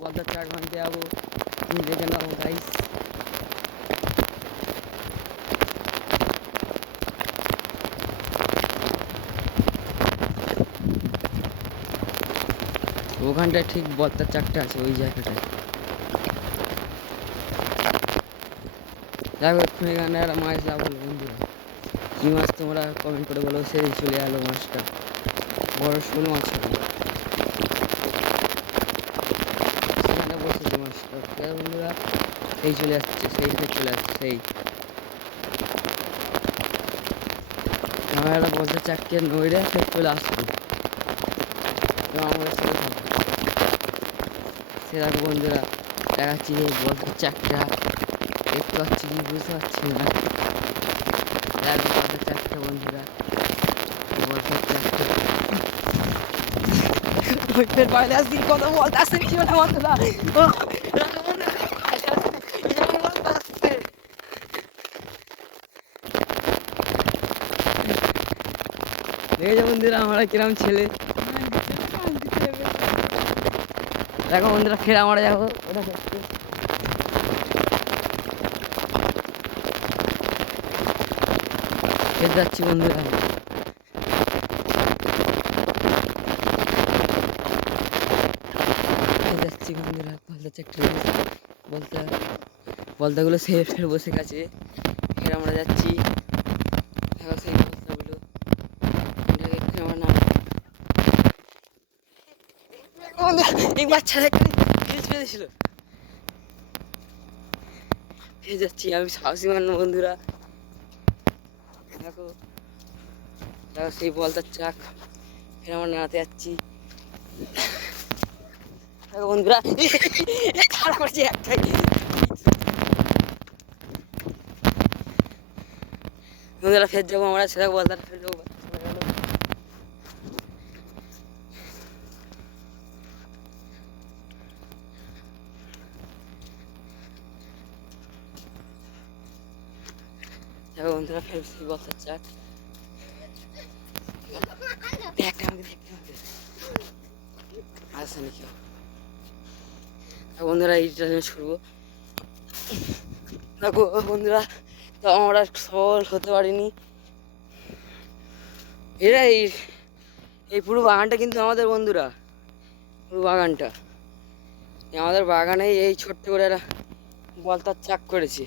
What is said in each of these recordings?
বলদার চাক ভাঙতে যাবো, তুমি দেখে নাও গাইস। ওখানটায় ঠিক বলতার চাকটা আছে, ওই জায়গাটায়। দেখো এক্ষুনি এখানে একটা মাছ যাবো বন্ধুরা। কী মাছ তোমরা কমেন্ট করে বলো। সেই চলে এলো মাছটা, বড় শোল মাছ হবে। সেখানে বসেছে মাছটা বন্ধুরা, সেই চলে যাচ্ছে, সেই চলে যাচ্ছে সেই। আমার একটা বলতে চাককে নইরে ফের চলে আসবো, আমাদের সাথে থাকবে। সেরকম বন্ধুরা দেখাচ্ছি এই বলতে চাকটা দেখতে পাচ্ছি কি বুঝতে পারছি না। দেখো বলতে চাকটা বন্ধুরা, বলতে চাকটা ফের বাইরে আসছি, কথা বলতে আসছে কি না বন্ধুরা। দেখেছো বন্ধুরা আমরা কিরম ছেলে। দেখো বন্ধুরা ফের আমরা যাবো ওটা দেখতে। ফের যাচ্ছি বন্ধুরা, যাচ্ছি বন্ধুরা। বলতে চাকটা বলতে বলতাগুলো সে ফের বসে গেছে, ফের আমরা যাচ্ছি। দেখো সেই বলতাগুলো আমার নাম এই বাচ্চারা ছিল। ফের যাচ্ছি আমি সাহসী মানুষ বন্ধুরা। দেখো দেখো সেই বলতার চাক ফের আমরা নাড়াতে যাচ্ছি। দেখো বন্ধুরা খারাপ করছি একটাই। বন্ধুরা ফের যাবো আমরা, সেটা বলতার ফের যাবো। দেখো বন্ধুরা ফের সেই বলতার চাক দেখতে আমাকে আসছে নাকি। বন্ধুরা এইটা ছুটবো। দেখো বন্ধুরা তো আমরা সফল হতে পারিনি। এরা এই পুরো বাগানটা কিন্তু আমাদের বন্ধুরা, পুরো বাগানটা আমাদের বাগানে এই ছোট্ট করে এরা বলতার চাক করেছে।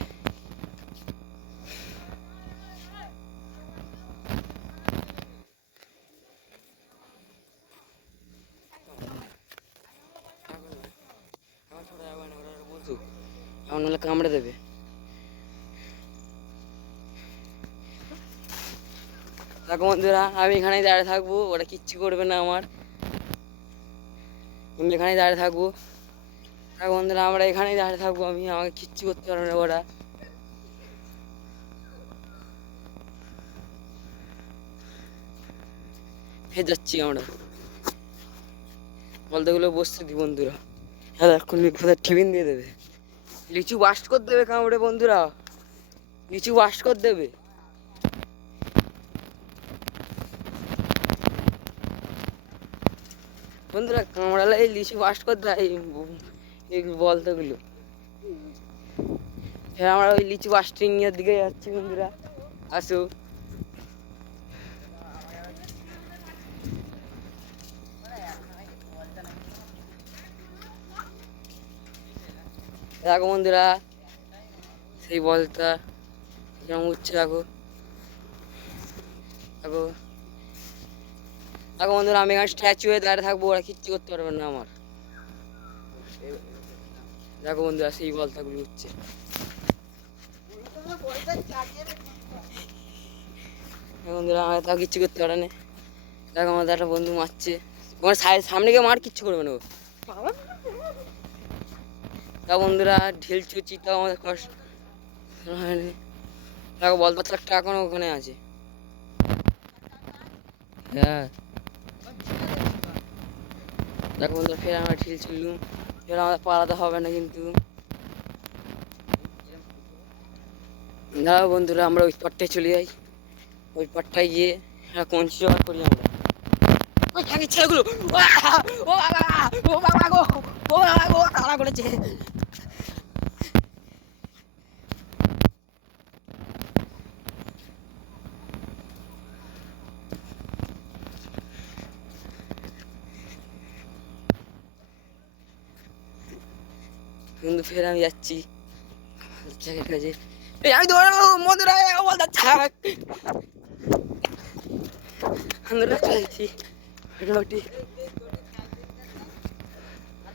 এমন হলে কামড়ে দেবে। দেখো বন্ধুরা আমি এখানেই দাঁড়িয়ে থাকবো, ওরা কিচ্ছু করবে না আমার, আমি এখানেই দাঁড়িয়ে থাকবো। দেখো বন্ধুরা আমরা এখানেই দাঁড়িয়ে থাকবো, আমি আমাকে কিচ্ছু করতে পারবে না ওরা। ফের যাচ্ছি আমরা, বলতেগুলো বসতে দি বন্ধুরা। হ্যাঁ এখন কোথায় টিফিন দিয়ে দেবে, লিচু বাস্ট করে দেবে কামড়ে বন্ধুরা, লিচু বাস্ট করে দেবে। বন্ধুরা কামড়ালে এই লিচু বাস্ট করে দেয় এই বলতেগুলো। হ্যাঁ আমরা ওই লিচু বাস্টিং এর দিকে যাচ্ছি বন্ধুরা, আসো। দেখো বন্ধুরা সেই বলটা কেমন উঠছে, দেখো দেখো দেখো বন্ধুরা আমি এখানে স্ট্যাচু হয়ে দাঁড়িয়ে থাকবো, ওরা কিচ্ছু করতে পারবে না আমার। দেখো বন্ধুরা সেই বলটাগুলো উঠছে। বন্ধুরা আমার তাও কিচ্ছু করতে পারে না। দেখো আমাদের একটা বন্ধু মারছে, তোমার সামনে গিয়ে মার কিচ্ছু করবে না ও। তা বন্ধুরা ঢিল চুচি তাও আমাদের কষ্ট হয়নি। দেখো বলবার চাকটা এখনো ওখানে আছে। হ্যাঁ দেখো বন্ধুরা ফের আমরা ঢিল ছুড়লুম, ফের আমাদের পালাতে হবে না কিন্তু। দেখো বন্ধুরা আমরা ওই পাটটায় চলে যাই, ওই পাটটায় গিয়ে কঞ্চি জোগাড় করি আমরা। ওই থাকি ছেলেগুলো ও বাবা গো, ও বাবা গো, ও বাবা গো, তাড়া করেছে। কিন্তু ফের আমি যাচ্ছি জায়গার কাছে। এই আমি দৌড়াবো মধুরা বলতে থাক, আমরা চলেছি মোটামুটি